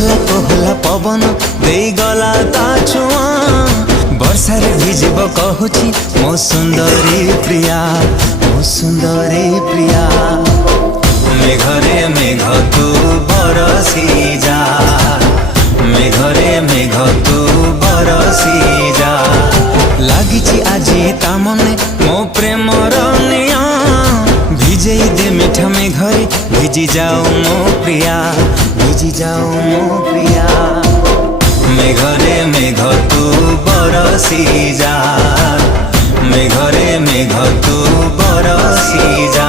कोहला कोहला पवन दे गला ता छुआ वर्षार भिजब कहूची मो सुंदरी प्रिया मो सुंदरी प्रिया मेघरे मेघ तू बरसी जा मेघरे मेघ तू बरसी जा लागिची आजी ता मने मो प्रेमर निया भिजेई दे मीठा मेघरे भिजी जाओ मो प्रिया भिजी जाओ मो प्रिया मेघरे मेघ तू बरसी जा मेघरे मेघ तू बरसी जा